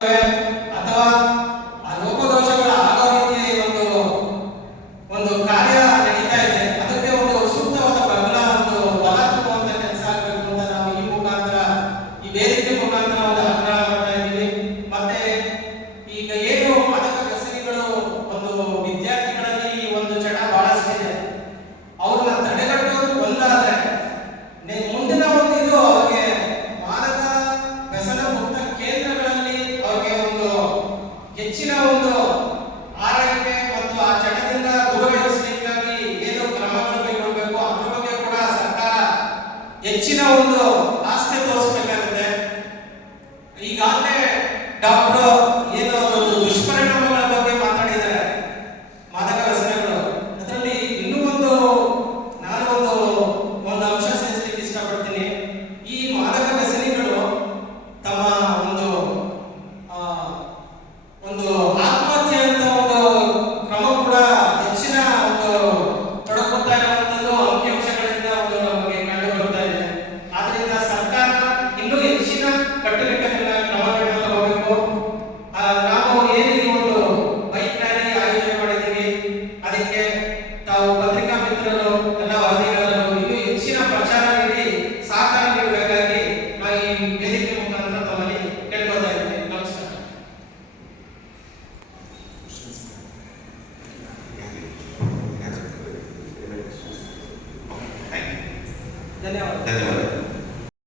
ಅಥವಾ ಆ ಲೋಪದೋಷಗಳ ಆಗೋ ರೀತಿ ಒಂದು ಒಂದು ಕಾರ್ಯ ನಡೀತಾ ಇದೆ. ಅದಕ್ಕೆ ಒಂದು ಸೂಕ್ತವಾದ ಬೆಂಬಲ ಒಂದು ಬಲ ತುಂಬುವಂತ ಕೆಲಸ ಆಗಬೇಕು ಅಂತ ನಾವು ಈ ಮುಖಾಂತರ, ಈ ವೇದಿಕೆ ಮುಖಾಂತರ ಹೆಚ್ಚಿನ ಒಂದು ಆರೋಗ್ಯ ಮತ್ತು ಆ ಚಟದಿಂದ ದೂರವಿರಿಸಲಿಕ್ಕಾಗಿ ಏನು ಕ್ರಮಗಳು ಕೈಗೊಳ್ಳಬೇಕು, ಅದ್ರ ಬಗ್ಗೆ ಕೂಡ ಸರ್ಕಾರ ಹೆಚ್ಚಿನ ಒಂದು ಆಸ್ತಿ ತೋರಿಸಬೇಕಾಗುತ್ತೆ. ಈಗಾಗಲೇ ಡಾಕ್ಟರ್ ఇచ్చిన ప్రచారానికి సహకారం ఇవ్వడానికి నా ధన్యవాదాలు.